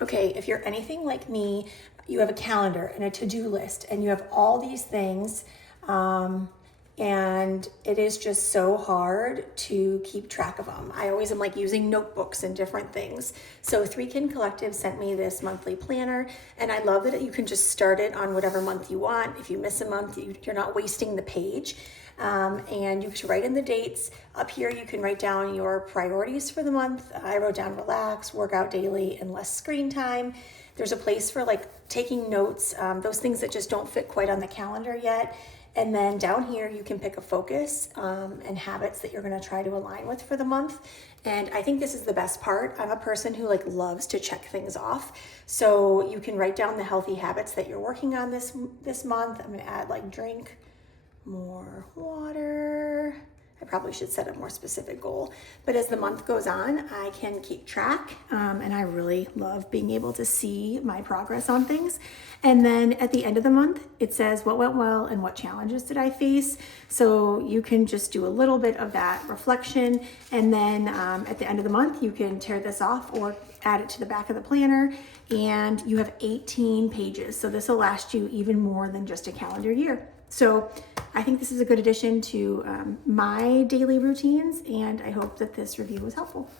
Okay, if you're anything like me, you have a calendar and a to-do list and you have all these things, and it is just so hard to keep track of them. I always am like using notebooks and different things. So Three Kin Collective sent me this monthly planner, and I love that you can just start it on whatever month you want. If you miss a month, you're not wasting the page. And you can write in the dates. Up here, you can write down your priorities for the month. I wrote down relax, work out daily, and less screen time. There's a place for like taking notes, those things that just don't fit quite on the calendar yet. And then down here, you can pick a focus and habits that you're gonna try to align with for the month. And I think this is the best part. I'm a person who like loves to check things off. So you can write down the healthy habits that you're working on this month. I'm gonna add like drink more water. I probably should set a more specific goal, but as the month goes on, I can keep track, and I really love being able to see my progress on things. And then at the end of the month, it says what went well and what challenges did I face. So you can just do a little bit of that reflection, and then at the end of the month, you can tear this off or add it to the back of the planner, and you have 18 pages. So this will last you even more than just a calendar year. So I think this is a good addition to my daily routines, and I hope that this review was helpful.